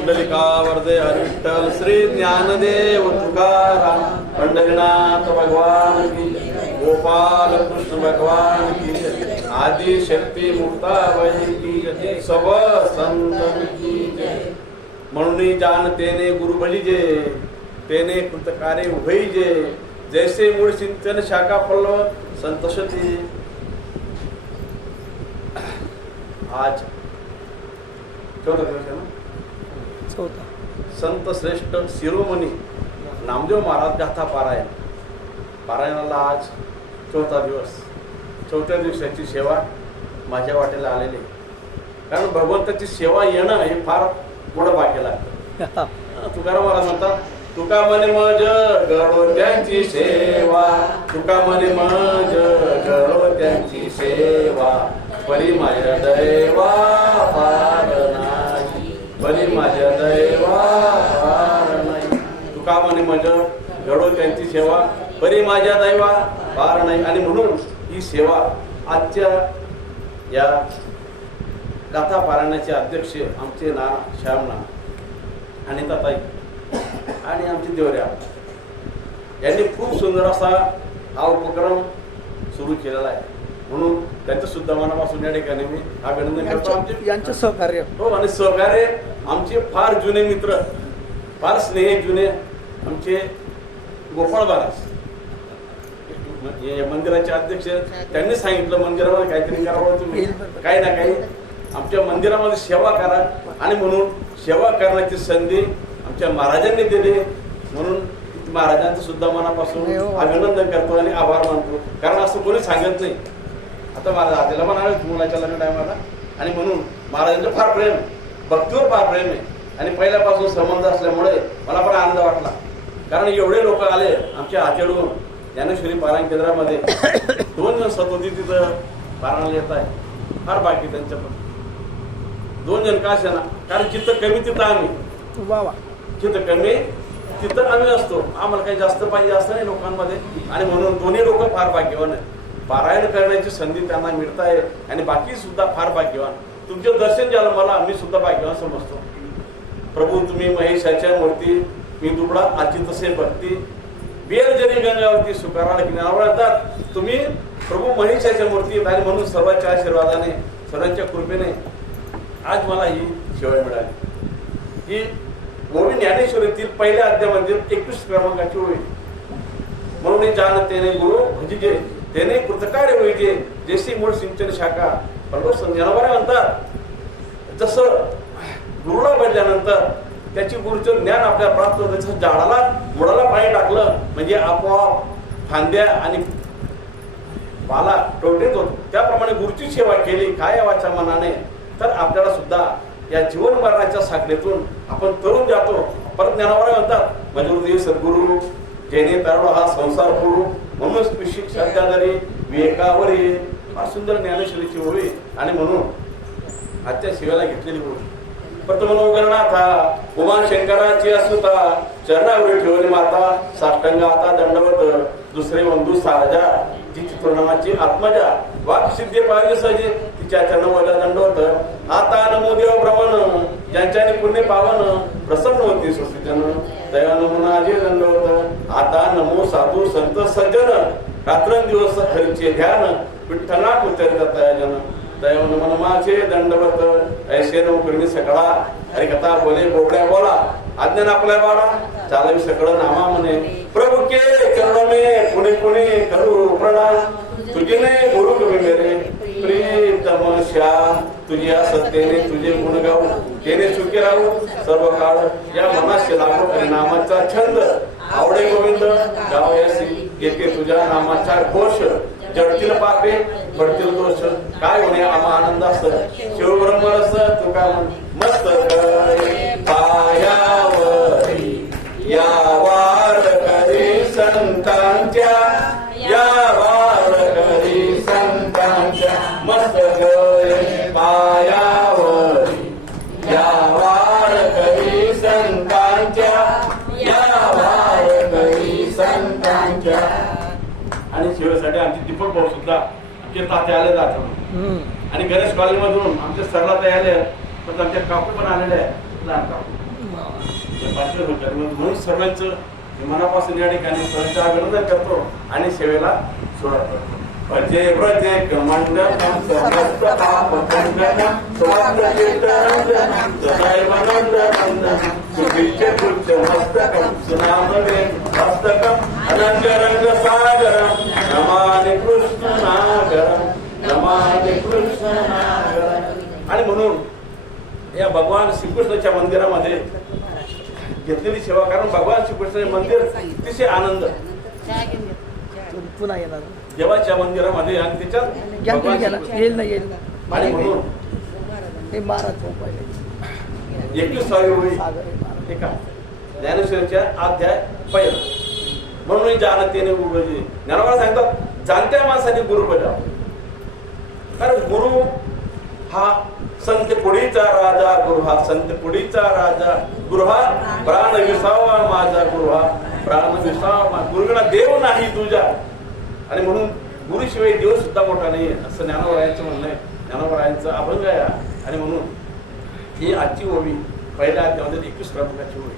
कुंडलिका वरदे हरी विठ्ठल श्री ज्ञानदेव तुकाराम पंढरीनाथ भगवान की गोपाल कृष्ण भगवान की आदि शक्ती मुक्ताबाई की सब संत की जय. म्हणून जानतेने गुरु बलिजे तेने कृतकारे उभईजे जैसे मूळ चिंतन शाखा पल्लव संतोषती. आज चौथा दिवस आहे ना. चौथा संत श्रेष्ठ शिरोमणी नामदेव महाराज गाथा पारायणाला आज चौथा दिवस. चौथ्या दिवसाची सेवा माझ्या वाटेला आलेली आहे. कारण भगवंताची सेवा येणं हे फार मोठं भाग्य लागतं. तुकाराम महाराज म्हणतात तुका म्हणे मज गळो त्यांची सेवा तुका म्हणे मज गळो त्यांची सेवा परी माझ्या दैवा पार नाही परी माझ्या दैवा पार नाही. तुका म्हणे मज गळो त्यांची सेवा परी माझ्या दैवा पार नाही. आणि म्हणून ही सेवा आजच्या या गाथा पारायणाचे अध्यक्ष आमचे ना श्यामना आणि ताताई आणि आमचे देवऱ्या यांनी खूप सुंदर असा हा उपक्रम सुरू केलेला आहे. म्हणून त्यांचं सुद्धा मनापासून या ठिकाणी मी अभिनंदन करतो. यांचे सहकार्य हो आणि सहकार्य आमचे फार जुने मित्र फार स्नेही जुने आमचे गोपाळ महाराज मंदिराचे अध्यक्ष त्यांनी सांगितलं मंदिरामध्ये काहीतरी करावं तुम्ही काही ना काही आमच्या मंदिरामध्ये सेवा करा. आणि म्हणून सेवा करण्याची संधी आमच्या महाराजांनी दिली. म्हणून महाराजांचं सुद्धा मनापासून अभिनंदन करतो आणि आभार मानतो. कारण असं कोणी सांगत नाही. आता महाराज आधीला पण आले मुलाच्या लग्न टायमाला आणि म्हणून महाराजांचं फार प्रेम भक्तीवर फार प्रेम आहे. आणि पहिल्यापासून संबंध असल्यामुळे मला पण आनंद वाटला. कारण एवढे लोक आले आमच्या हातेडून ज्ञानेश्वरी पारायण केंद्रामध्ये 2 जण सतोदी तिथं पारायणाला येत आहे. फार बाकी त्यांच्या पण 2 जण का असेना. कारण जिथं कमी तिथं आम्ही जिथं कमी तिथं आम्ही असतो. आम्हाला काही जास्त पाहिजे असं नाही लोकांमध्ये. आणि म्हणून दोन्ही लोक फार भाग्यवान आहेत. पारायण करण्याची संधी त्यांना मिळत आहे आणि बाकी सुद्धा फार भाग्यवान. तुमचं दर्शन झालं मला मी सुद्धा भाग्यवान समजतो. प्रभू तुम्ही महेशाच्या मूर्ती मी दुबळा आची तसे भक्ती बेल जरी गंगावरती सुकाराला किनारावर येतात. तुम्ही प्रभू महेशाच्या मूर्ती आणि म्हणून सर्वांच्या आशीर्वादाने सर्वांच्या कृपेने आज मला ही सेवा मिळाली. ही गोविंद ज्ञानेश्वरीतील पहिल्या अध्यायामध्ये 21 क्रमांकाची ओळी. म्हणून जानतेने गुरु भजिजे तेने कृतकार्य होईजे जैसी मूळ सिंचन शाखा पल्लव संजनावर म्हणतात. जसं गुरुला भेटल्यानंतर त्याची गुरुचं ज्ञान आपल्याला प्राप्त होतं. जसं झाडाला मुळाला पाणी टाकलं म्हणजे आपोआप फांद्या आणि पाला टोटेत होतो. त्याप्रमाणे गुरुची सेवा केली काय वाच्या मनाने तर आपल्याला सुद्धा या जीवन मरणाच्या साखरेतून आपण तरुण जातो. परत ज्ञानावर म्हणतात मजूरदेव सद्गुरु जेणे तरलो हा संसार पुरू म्हणून सध्याधारी विवेकावरी फार सुंदर ज्ञानेश्वरीची ओळी. आणि म्हणून आजच्या शिवाला घेतलेली ओळी प्रथम उगरनाथा उमा शंकराची असुता चरणावर ठेवली माता साष्टांग आता दंडवत दुसरे बंधू सारजा जी चित्रनामाची आत्मजा वाक सिद्धी पाहिजे सजे तिच्या चरणवला दंडवत आता नमो देव भ्रमण ज्यांच्याने पुण्य पावन प्रसन्न होती सुस्थितन दया नमुनाजी दंडवत आता नमो साधू संत सज्जन रात्रंदिवस हरीचे ध्यान विठ्ठला उतरित जन दया नमन माझे दंडवत ऐसे नौकरी सगळा हरिकथा बोले बोबड्या बोला आज्ञान आपल्या बाळा चालवी सगळं नामा म्हणे प्रभू के चरण में पुणे पुणे करू प्रणाम तुझे ने गुरु कवी मेरे प्रीतम श्याम तुझ्या सत्तेने तुझे गुण गाऊ तेने सुखी राहू सर्व काळ या मनाशी लागू परिणामाचा छंद आवडे गोविंद गावयासी येते तुझ्या नामाचा घोष जडतील पापे पडतील दोष काय होणे आम्हा आनंद असत शिवब्रह्मरस तुका मस्त पायावरी या वार करी संतांच्या या वार करी संतांच्या मस्त पायावरी या वार करी संतांच्या या वार करी संतांच्या. आणि शिवेसाठी आमचे दीपक भाऊ सुद्धा आमचे ताते आले जातात. आणि गणेश कॉलनीमधून आमचे सरला ताई आले तर आमच्या काकू पण आलेले आहे लहान काकू पाचव्या डोक्यात म्हणून सर्वांचं मनापासून या ठिकाणी सर्वांचं अभिनंदन करतो आणि सेवेला सुरुवात करतो. भजे भजे कमंडलम समस्तपापखंडनम स्वार्थचित्तरंजनम सदैवानंदनंदनम सुखीचे पुच्छमस्तकं सुनामवे मस्तकं अनंतरंगसागरं नमामि कृष्णनागरं नमामि कृष्णनागरं. आणि म्हणून या भगवान श्रीकृष्णाच्या मंदिरामध्ये घेतलेली सेवा, कारण भगवान श्रीकृष्णाचे मंदिर अतिशय आनंद पुन्हा येणार देवाच्या मंदिरामध्ये आणि त्याच्यात येईल ना येईल आणि म्हणून हे महाराज 21 ओळी एका ज्ञानेश्वरीच्या अध्याय पहिला. म्हणून जानतेने गुरुजी ज्ञानोबा सांगतात जाणत्या माणसाने गुरु बजाव. कारण गुरु हा संत पुढीचा राजा, गुरु हा संत पुढीचा राजा, गुरु हा प्राण विसावा माझा, गुरु हा प्राण विसावा. गुरुगणा देव नाही तुझा. आणि म्हणून गुरुशिवाय देव सुद्धा मोठा नाही असं ज्ञानोबरायांचं म्हणणं आहे. ज्ञानोबरायांचा अभंग आहे. आणि म्हणून ही आजची ओवी पहिल्या अध्यायामध्ये 21 क्रमांकाची ओवी.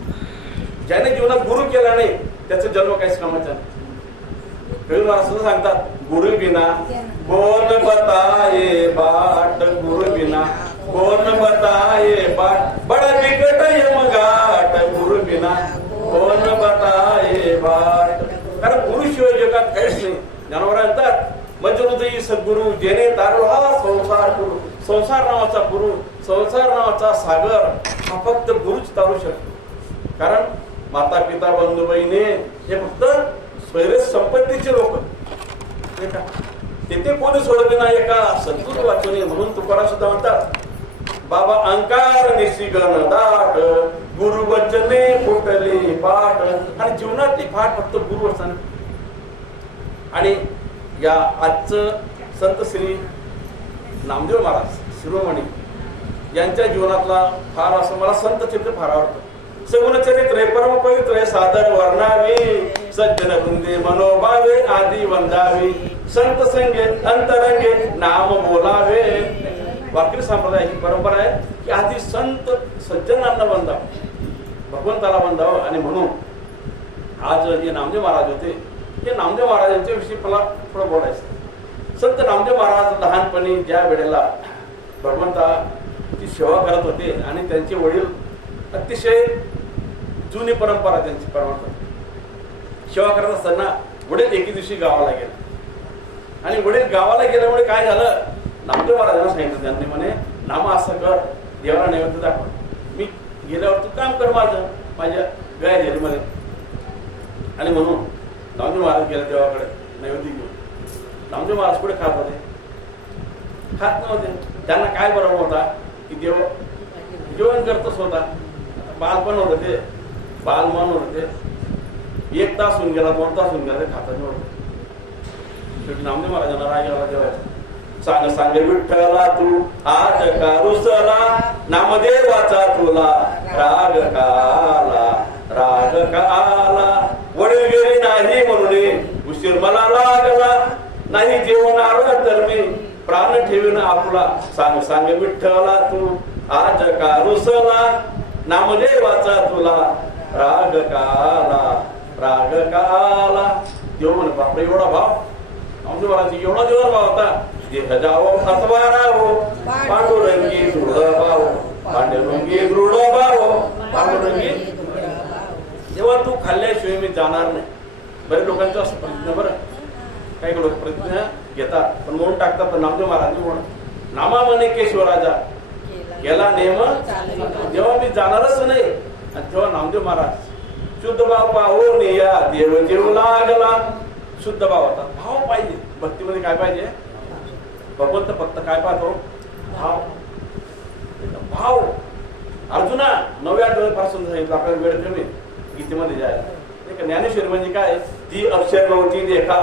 ज्याने जीवनात गुरु केला नाही त्याचा जन्म काहीच कामाचा नाही. कवी महाराज सुद्धा सांगतात गुरु बिना कोण बताये बाट, गुरु बिना कोण बताये बाट, बडा बिकट यमघाट, गुरु बिना कोण बताये बाट. कारण गुरुशिवाय जगात काहीच नाही. ज्ञानोबा म्हणतात मंजुरुदयी सद्गुरु जेने तारो हा संसार गुरु. संसार नावाचा गुरु, संसार नावाचा सागर हा फक्त गुरुच तारू शकतो. कारण माता पिता बंधू बहिणी हे फक्त स्वैर संपत्तीचे लोक तिथे कोणी सोडले नाही एका सद्गुरु वाचून. म्हणून तुकाराम सुद्धा म्हणतात बाबा अंकार निशिगण दाट, गुरु वचने फुटली पाठ. आणि जीवनातली पाठ फक्त गुरु वचन. आणि या आजचं संत श्री नामदेव महाराज शिरोमणी यांच्या जीवनातला फार असं मला संत चित्र फार आवडतं. सगुण चरित्र परम पवित्र सादर वर्णावे, सज्जन वृंदे मनोभावे आदी वंदावे, संत संगे अंतरंगे नाम बोलावे. वारकरी संप्रदायाची परंपरा आहे की आधी संत सज्जनांना वंदावं, भगवंताला वंदावं. आणि म्हणून आज जे नामदेव महाराज होते हे नामदेव महाराजांच्या विषयी मला थोडं बोलायचं. संत नामदेव महाराज लहानपणी ज्या वेळेला भगवंताची सेवा करत होते आणि त्यांचे वडील अतिशय जुनी परंपरा त्यांची परंपरा सेवा करत असताना वडील एके दिवशी गावाला गेले. आणि वडील गावाला गेल्यामुळे काय झालं, नामदेव महाराजांना सांगितलं त्यांनी म्हणे नामा असं कर, देवाला नैवेद्य दाखव, मी गेल्यावर तू काम कर माझ्या गयामध्ये. आणि म्हणून नामदेव महाराज गेले देवाकडे नैवेद्य घेऊन. नामदेव महाराज पुढे खात होते, खात नव्हते. त्यांना काय बरोबर होता की देव जेवण करतच होता. बालपण होतं ते, बालमन होतं ते. 1 तास होऊन गेला, 2 तास होऊन गेला, ते खातात नव्हतं. शेवटी नामदेव महाराजांना राग आला देवाचा. सांग सांग विठ्ठला तू आज का रुसला, नामदेवाचा तुला राग का आला, राग का आला. वडील गेले नाही म्हणून उशीर मला लागला, नाही जेवण आलं तर मी प्राण ठेवीन आपला. सांग सांग विठ्ठला तू आज का रुसला, नामदेवाचा तुला राग का आला, राग का आला. देव म्हणे बापरे एवढा भाव, नामदेवाचा एवढा देवा भाव होता. देह जावो अथवा राहो, पांडुरंगी दृढ भाव, पांडुरंगी दृढ भाव, पांडुरंगी. तेव्हा तू खाल्ल्याशिवाय मी जाणार नाही. बरेच लोकांचं असं प्रतिज्ञा, बरं काही लोक प्रतिज्ञा घेतात पण म्हणून टाकतात. नामदेव महाराज म्हणून नामा म्हणे केशवराजा गेला नेम, जेव्हा मी जाणारच नाही. आणि तेव्हा नामदेव महाराज शुद्ध भाव पाहून या देव जेव लागला. शुद्ध भाव होता, भाव पाहिजे. भक्तीमध्ये काय पाहिजे, भगवंत फक्त काय पाहतो, भाव. भाव अर्जुना 9व्या अध्यायापासून सांगितलं आपल्याला वेळ कमी गीतेमध्ये जायला. ज्ञानेश्वरी म्हणजे काय, ती अक्षर नव्हती देखा,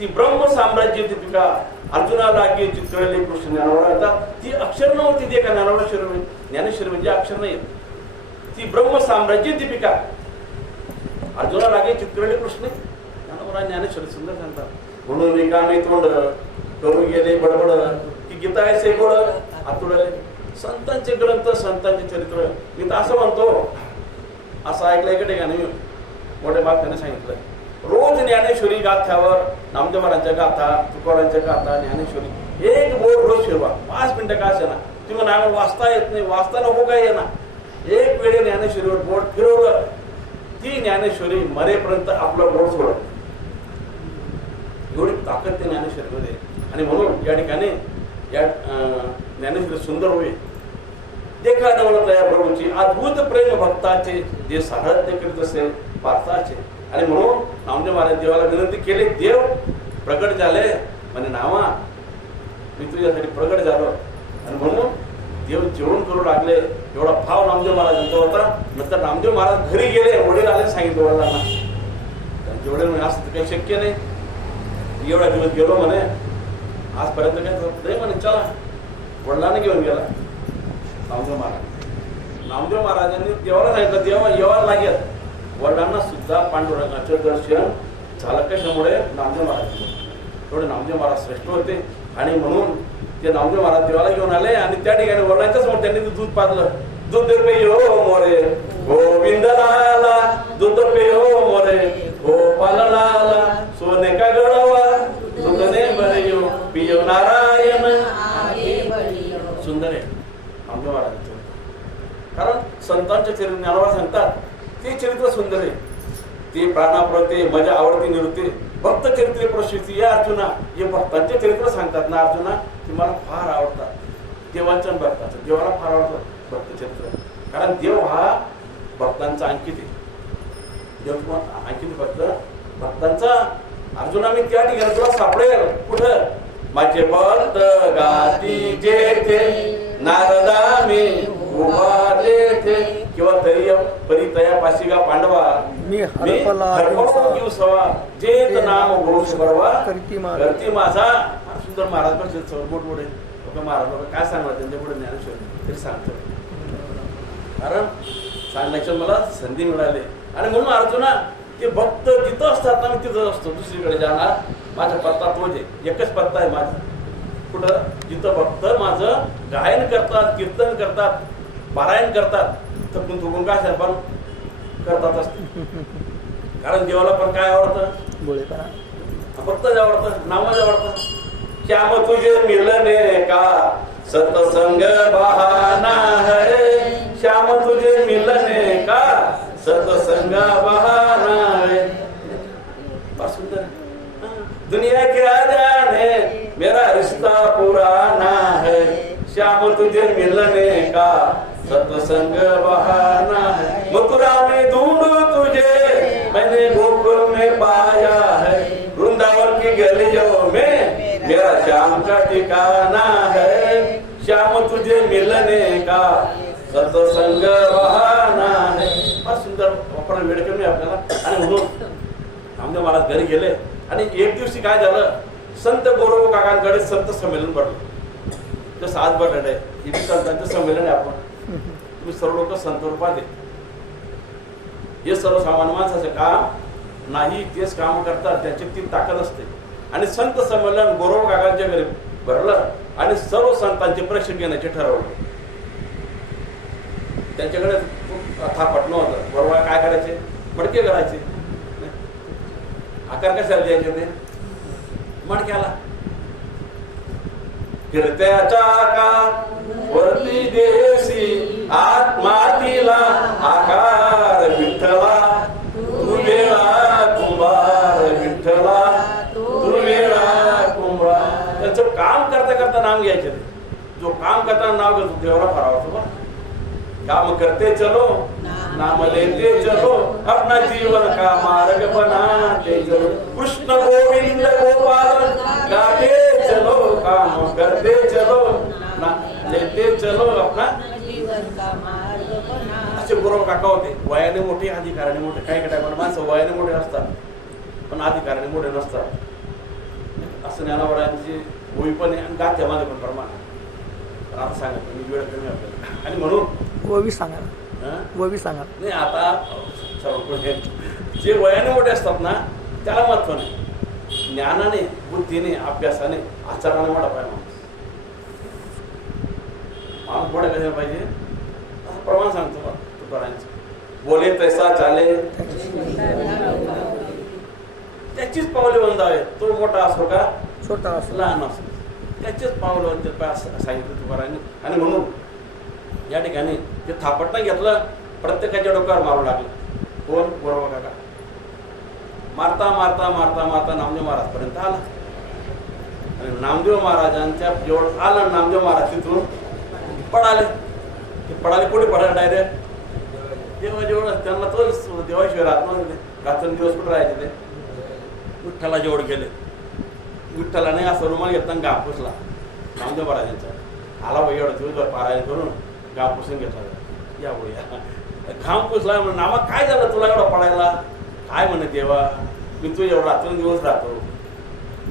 ती ब्रह्म साम्राज्य दीपिका. अर्जुना लागे चित्तळले कृष्ण ज्ञानोबा, ती अक्षर नव्हती देखा. ज्ञानेश्वरी म्हणजे अक्षर नाही, ती ब्रह्म साम्राज्य दीपिका. अर्जुना लागे चित्तळले कृष्ण ज्ञानोबा. ज्ञानेश्वरी सुंदर सांगतात. म्हणून रिकामी तोंड करून गेले बडबड, ती गीता ऐसे गोड आतुडले. संतांचे ग्रंथ, संतांचे चरित्र. मी तर असं म्हणतो, असं ऐकलं एका ठिकाणी मोठ्या बापयाने सांगितलं, रोज ज्ञानेश्वरी गाथ्यावर नामदेव महाराजांच्या गाथा, तुकारांच्या गाथा, ज्ञानेश्वरी एक बोर्ड रोज फिरवा, 5 मिनिटं का असे ना. तुम्ही नाव वाचता येत नाही, वाचता नको काय ना, एक वेळे ज्ञानेश्वरीवर बोर्ड फिरवलं, ती ज्ञानेश्वरी मरेपर्यंत आपलं बोर्ड सोडत. एवढी ताकद त्या ज्ञानेश्वरीमध्ये. आणि म्हणून या ठिकाणी या ज्ञानेश्वरी सुंदर होईल. देखा नवल तया प्रभूची अद्भुत प्रेम भक्ताचे, जे साहित्य करीत असे पार्थाचे. आणि म्हणून नामदेव महाराज देवाला विनंती केली, देव प्रकट झाले म्हणे, नामा मी तुझ्यासाठी प्रकट झालो. आणि म्हणून देव जेवण करू लागले. एवढा भाव नामदेव महाराजांचा होता. नंतर नामदेव महाराज घरी गेले, वडील आले, सांगितलं वडिलांना, त्यांचे वडील म्हणे असं काही शक्य नाही, एवढा दिवस गेलो म्हणे, आजपर्यंत काय नाही म्हणे, चला. वडिलांना घेऊन गेला नामदेव महाराज. नामदेव महाराजांनी देवाला सांगितलं, देवा येवायला लागेल. वडिलांना सुद्धा पांडुरंगाचं दर्शन झालं. कशामुळे? नामदेव महाराज. थोडे नामदेव महाराज श्रेष्ठ होते. आणि म्हणून ते नामदेव महाराज देवाला घेऊन आले. आणि त्या ठिकाणी वडिलांच्या समोर त्यांनी दूध पाजलं. दूध पेयो मोरे गोविंद लाला, दूध पेयो मोरे गोपाल लाला, सोने का गडवा दूधने बळयो पियो नारायण. सुंदर आहे नामदेव महाराजांचं. कारण संतांच्या चरित्र ज्ञानोबा सांगतात, ते चरित्र सुंदर आहे. ते प्राणाप्रते माझ्या आवडती निवृत्ती भक्त चरित्र प्रशस्ती. या अर्जुना, हे भक्तांचे चरित्र सांगतात ना अर्जुना, ते मला फार आवडतात. देवांच्या भक्ताचं, देवाला फार आवडतं भक्त चरित्र. कारण देव हा भक्तांचा अंकित आहे. देव अंकित भक्तांचा. अर्जुना, मी त्या ठिकाणी तुला सापडेल. कुठं? माझे भक्त गाती जेथे, नारदा मी उभा तेथे, किंवा परितया पाशिगा पांडवा मी हरपलो घेऊ सवा, जेत नाम घोष करवा करती माझा. सुंदर महाराज पण मोठमोठे महाराज बाबा काय सांगणार त्यांच्या पुढे ज्ञानेश्वर तरी सांगतो. कारण सांगण्याची मला संधी मिळाली. आणि म्हणून अर्जुना, ते भक्त जिथं असतात ना, मी तिथं असतो. दुसरीकडे जाणार माझा पत्ता तोच आहे. एकच पत्ता आहे माझा. कुठं? जिथं भक्त माझं गायन करतात, कीर्तन करतात, पारायण करतात, थकून थकून काय पण करतात असते. कारण देवाला पण काय आवडतं? भक्तच आवडतं, नामच आवडतं. श्याम तुझे मिलने का सतसंग बहाना है, श्याम तुझे मिलने का सतसंग बहाना है. सुंदर. दुनिया क्या जाने मेरा रिश्ता पुराना है, श्याम तुझे मिलने का सत्संग बहाना है. मथुरा में ढूंढ तुझे मैंने गोकुल में पाया है, वृंदावन की गलियों में मेरा श्याम का ठिकाना है, श्याम तुझे मिलने का सत्संग बहाना है. फार सुंदर वापरायला वेळ कमी आपल्याला. आणि म्हणून नामदेव महाराज घरी गेले. आणि एक दिवशी काय झालं, संत गोरव काकांकडे संत संमेलन भरलं. जसं आज बटाट आहे, हे बी संतांचं संमेलन आहे. आपण तुम्ही सर्व लोक संत रूपात आहे. हे सर्वसामान्य माणसाचं काम नाही, तेच काम करतात, त्याची ती ताकद असते. आणि संत संमेलन गोरव काकांच्या घरी भरलं आणि सर्व संतांचे परीक्षा घेण्याचे ठरवलं. त्यांच्याकडे थापट नव्हतं. बरोबर काय करायचे? मडके करायचे. आकार कशाला द्यायचे ते? मडक्याला. फिरत्याच्या का वरती देसी आत्मा तिला आकार विठ्ठला, तू वेळा कुंभार विठ्ठला, तू वेळा कुंभार. त्यांचं काम करता करता नाम घ्यायचे. जो काम करताना नाव घेतो देवाला फार आवडतो. काम करते चलो नाम लेते चलो, अपना जीवन का मार्ग बनाते चलो, कृष्ण गोविंद गोपाल गाते चलो, काम करते चलो लेते चलो, अपना जीवन का मार्ग बना. असे गुरु काका होते. वयाने मोठे, अधिकाराने मोठे. काही टायमाला माणसं वयाने मोठे असतात पण अधिकाराने मोठे नसतात. असं ज्ञानावरांची होई पण आहे आणि गात्यामध्ये पण प्रमाण. आता सांगत मी वेळ कमी आपल्याला. आणि म्हणून गोवी सांगा, गोवी सांगा. नाही आता जे वयाने मोठे असतात ना, त्याला महत्व नाही. ज्ञानाने, बुद्धीने, अभ्यासाने, आचरणाने मोठा पाहिजे माणूस मोठा कशाला पाहिजे असं प्रमाण सांगतो बा तुकारांचं. बोले तैसा चाले त्याचीच पावले बंधावे. तो मोठा असो का छोटा असला लहान असो त्याचेच पावलं सांगितलं तुकारांनी. आणि म्हणून या ठिकाणी ते थापटणं घेतलं, प्रत्येकाच्या डोक्यावर मारू लागलं. कोण? गोरबा काका. मारता मारता मारता मारता नामदेव महाराज पर्यंत आला. आणि नामदेव महाराजांच्या जवळ आलं. नामदेव महाराज तिथून पळाले. ते पळाले कुठे पळाले? डायरेक्ट देवाजवळ. त्यांना तो देवाशिवाय राहत नव्हते. रात्रंदिवस कुठे राहायचे ते? विठ्ठला जवळ गेले. विठ्ठलाने असा रुमाल घेतला आणि घाम पुसला नामदेव महाराजांचा. आला भाई एवढा दिवसभर पारायण करून घाम पुसून घेतला. या बोया घाम पुसला. म्हणजे नामा काय झालं तुला एवढा पडायला? काय म्हणे देवा, मी तू एवढा रात्रंदिवस राहतो.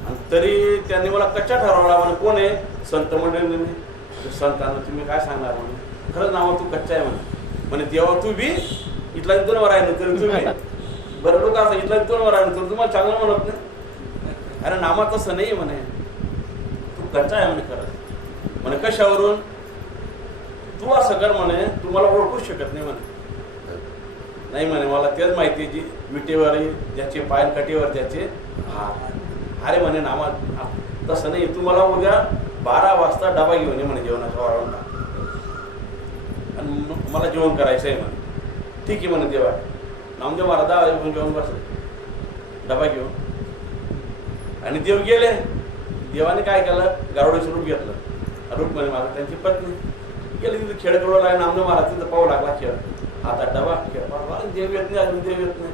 आणि तरी त्यांनी मला कच्चा ठरवला. म्हणे कोण आहे? संत मंडळींनी. संतांना तुम्ही काय सांगणार म्हणे? खरंच नामा तू कच्चा आहे म्हणे देवा तू बी इथला दोन आहे ना तरी तुम्ही बरं लोक असं इथला दोन आहे ना तर तुम्हाला चांगलं म्हणत नाही. अरे नामा तसं नाही म्हणे, तू कच्चा आहे म्हणे. खरंच म्हणे कशावरून? तू असं कर म्हणे, तू मला ओळखूच शकत नाही म्हणे. नाही म्हणे मला तेच माहिती जी विटेवर ज्याचे पाय कटेवर ज्याचे हात. अरे म्हणे नामा तसं नाही, तू मला उद्या 12 वाजता डबा घेऊन ये म्हणे जेवणाच्या वाढवून. आणि मला जेवण करायचं आहे म्हणे. ठीक आहे म्हणे देवा. नामदेव महाराज 10 वाजेपर्यंत जेवण बसले डबा घेऊन. आणि देव गेले. देवाने काय केलं? गारुडीचं रूप घेतलं. रूप म्हणे माझं त्यांची पत्नी. गेले तिथे खेळ करू लागला. नामदेव महाराज तिथं पाहू लागला खेळ. हातात डबा खेळ देव येत नाही, अजून देव येत नाही.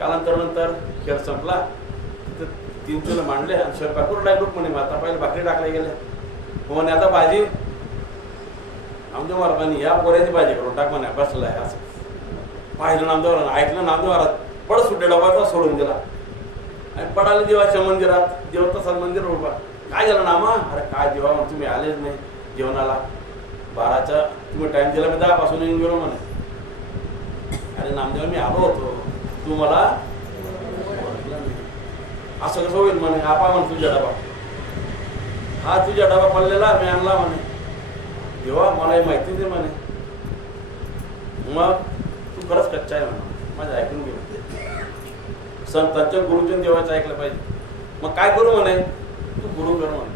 कालांतर खेळ संपला. तिथं 3 चुलं मांडले आणि स्वयंपाक करू लागले. रूप म्हणे आता पहिले भाकरी टाकल्या गेल्या. म्हणे आता भाजी. नामदेव महाराजांनी या पोऱ्याची भाजी करून टाक म्हणे. बसलाय असं पाहिलं नामदेव. ऐकलं नामदेव महाराज पड सुटे डबाचा सोडून दिला आणि पडाले देवाच्या मंदिरात. देव तसाच मंदिर उभा. काय झालं नामा? अरे काय देवा तुम्ही आलेच नाही जेवणाला. 12चा तुम्ही टाइम दिला, मी 10 पासून येऊन गेलो म्हणे. अरे नामदेव मी आलो होतो, तू मला असं कसं होईल म्हणे. आपा म्हणे तुझ्या डबा. हा तुझ्या डबा पडलेला मी आणला म्हणे. देवा मलाही माहिती दे म्हणे. मग तू खरंच कच्चा आहे म्हणा. माझं ऐकून घे. संतांच्या गुरुजन देवाचं ऐकलं पाहिजे. मग काय करू म्हणे? तू गुरु कर म्हणे.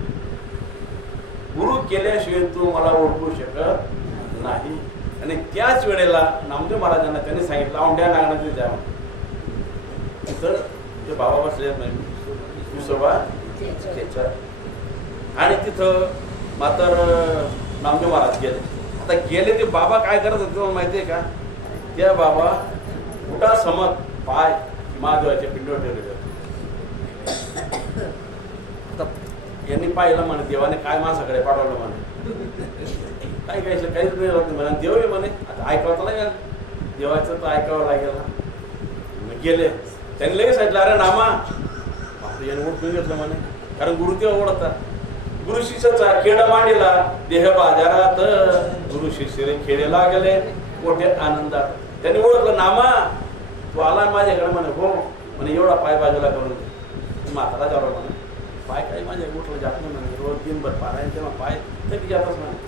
गुरु केल्याशिवाय तू मला ओळखू शकत नाही. आणि त्याच वेळेला नामदेव महाराजांना त्यांनी सांगितलं औंढ्या नागनाथ द्या म्हणे. तिथं ते बाबा बसले नाही विसोबा त्याच्या. आणि तिथं मात्र नामदेव महाराज गेले. आता गेले ते बाबा काय करत होते तुम्हाला माहिती आहे का? त्या बाबा कुठा समत पाय महादेवाच्या पिंडीवर ठेवले होते. यांनी पाहिलं म्हणे देवाने काय माणसाकडे पाठवलं म्हणे. काय काहीच नाही होत म्हणे. देव आहे म्हणे. आता ऐकावं लागेल देवाचं तर ऐकावं लागेल ना. गेले त्यांनी लगेच सांगितलं अरे नामा आपलं याने ओळखून घेतलं म्हणे. कारण गुरु तेव्हा ओळखतात. गुरु शिष्याचा खेळ मांडला देह बाजारात. गुरु शिष्य खेळेला गेले मोठ्या आनंदात. त्यांनी ओळखलं नामा तू आला माझ्याकडे म्हणे. हो म्हणे एवढा पाय बाजूला करून दे. म्हातारा जावं म्हणे. पाय काही माझ्या उठलं जात नाही म्हणे. रोज दिनभर पारायण तेव्हा पाय थकी जातच म्हणे.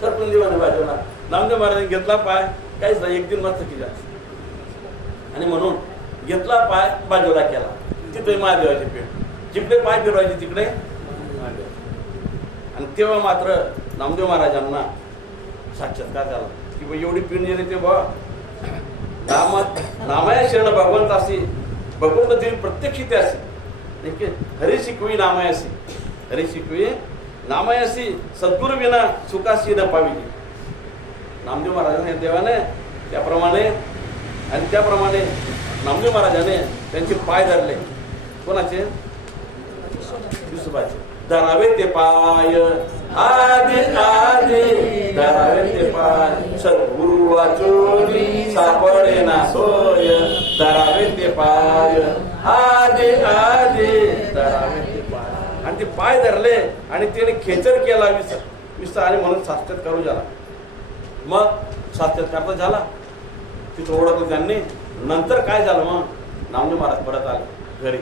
सरपण दे म्हणे बाजूला. नामदेव महाराजांनी घेतला पाय काहीच नाही. 1 दिन मस्त थकी जात. आणि म्हणून घेतला पाय बाजूला केला. तिथे महादेवाचे पेट. जिकडे पाय फिरवायचे तिकडे महादेव. आणि तेव्हा मात्र नामदेव महाराजांना साक्षात्कार झाला की बा एवढी पिढ येते ते बा नामाया शरण भगवंतासी भगवंत देवी प्रत्यक्ष ते असे. हरी शिकवी नामायासी. हरी शिकवी नामायासी सद्गुरु विना सुखासी न पाविली. नामदेव महाराजांनी देवाने त्याप्रमाणे आणि त्याप्रमाणे नामदेव महाराजाने त्यांचे पाय धरले. कोणाचे? विसोबाचे. धरावे ते पाय आदि आदि धरावे ते पाय सद्गुरु वाचोनी सापडे ना सोय. धरावे ते पाय आदि आदि धरावे ते पाय. आणि ते पाय धरले आणि त्याने खेचर केला विस्तार आणि म्हणून साक्षात्कार झाला. मग साक्षात्कार तर झाला. तिथं ओळखलं त्यांनी. नंतर काय झालं? मग नामदेव महाराज परत आले घरी.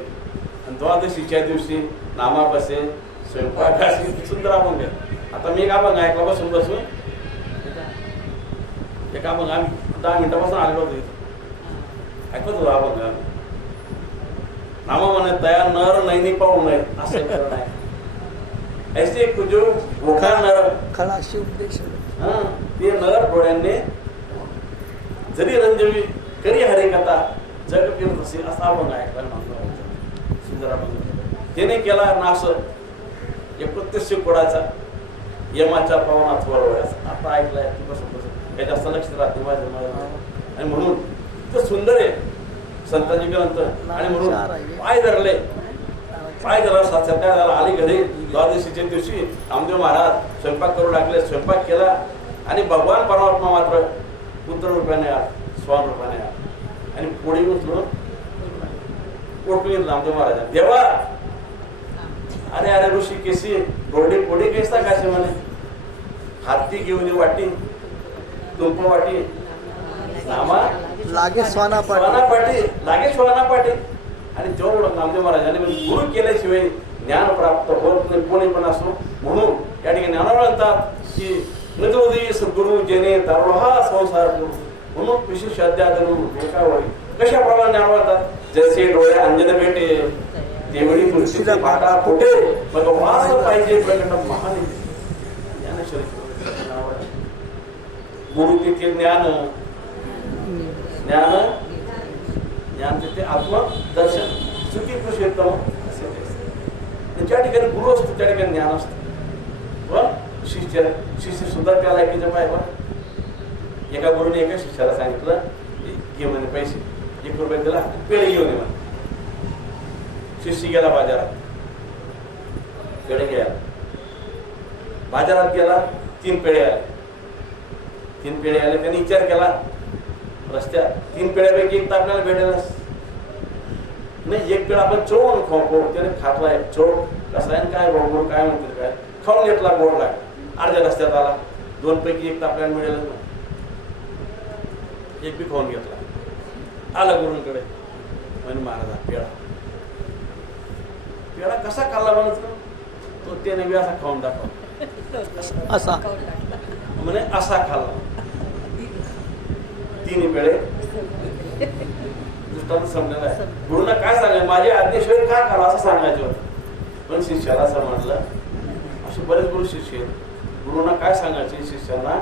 आणि द्वादशीच्या दिवशी नामा बसे स्वयंपाकाशी सुंदर आपण आता मी एक अभंग ऐकला बसून बसून, एक अभंग आम्ही 10 मिनिटापासून आलेलो होतो इथं, ऐकत होतो अभंग आम्ही. नामा म्हणत दया नर नैनी पाहू नये असं करणं आहे. ऐसे जो भोका नर खलाशी उपदेश ते नर डोळ्यांनी जरी रंजवी करी हरे कथा जग फिरत असे असा अभंग ऐकला सुंदर अभंग. त्याने केला नाश 31 कोडाचा यमाच्या पावनात वळवायचा. आता ऐकलाय ती बसून बसून काही जास्त लक्ष राहते माझ्या. आणि म्हणून इतकं सुंदर आहे संतांची ग्रंथ. आणि म्हणून पाय धरले, पाय धरला साक्षात काय झाला. आली घरी द्वादशीच्या दिवशी रामदेव महाराज स्वयंपाक करू लागले. स्वयंपाक केला आणि भगवान परमात्मा मात्र पुत्र रूपाने आत, स्वान रूपाने आत आणि पोळी उचलून पोटून रामदेव महाराज देवा अरे अरे ऋषी केसी रोडी पोडी कैसा काशी म्हणे. हाती घेऊन वाटी तुंप वाटी नामा लागे स्वाना स्वाना पाटी लागे स्वाना पाटी. आणि जेवढं नामदेव महाराजांनी म्हणजे गुरु केल्याशिवाय ज्ञान प्राप्त होत नाही कोणी पण असो. म्हणून या ठिकाणी ज्ञानावर म्हणतात की नजोदी सद्गुरु जेने तारलो हा संसार म्हणून विशेष अध्यात्म एकावरी कशाप्रमाणे ज्ञान म्हणतात. जसे डोळे अंजन भेटे तेवढी दृष्टीला फाटा फुटे मग वास पाहिजे प्रकट महान गुरु तिथे ज्ञान ज्ञान ज्ञान तिथे आत्मदर्शन सुखी पुरुषोत्तम असे. ज्या ठिकाणी गुरु असतो त्या ठिकाणी ज्ञान असतं. पण शिष्य सुद्धा त्याला ऐकायचं पाहिजे. एका गुरुने एका शिष्याला सांगितलं घे म्हणे पैसे 1 रुपये दिला पेढे घेऊन ये म्हणे. शिष्य गेला बाजारात पेढे घ्यायला. बाजारात गेला 3 पेढे आले. 3 पेढे आले. त्याने विचार केला रस्त्यात 3 पेढ्यापैकी एक तर आपल्याला भेटेलच नाही. एक पेढा आपण चोळून खाऊ. त्याने खातलाय चोळ कसा आहे काय गुरु काय म्हणतील काय खाऊन घेतला गोड लाग. अर्ध्या रस्त्यात आला 2 पैकी एक तर आपल्याला मिळेलच ना. एक बी खाऊन घेतला. आला गुरुंकडे म्हणे महाराजा पेढा पेढा कसा खाल्ला म्हणत तो त्याने बी असा खाऊन दाखव असा म्हणे असा खाल्ला. 3 पेढे दृष्टांत समजलेला आहे. गुरुना काय सांगायचं माझे आज्ञेशिवाय काय करा असं सांगायचं होतं. पण शिष्याला असं म्हटलं. असे बरेच गुरु शिष्य आहेत. गुरुना काय सांगायचे शिष्यांना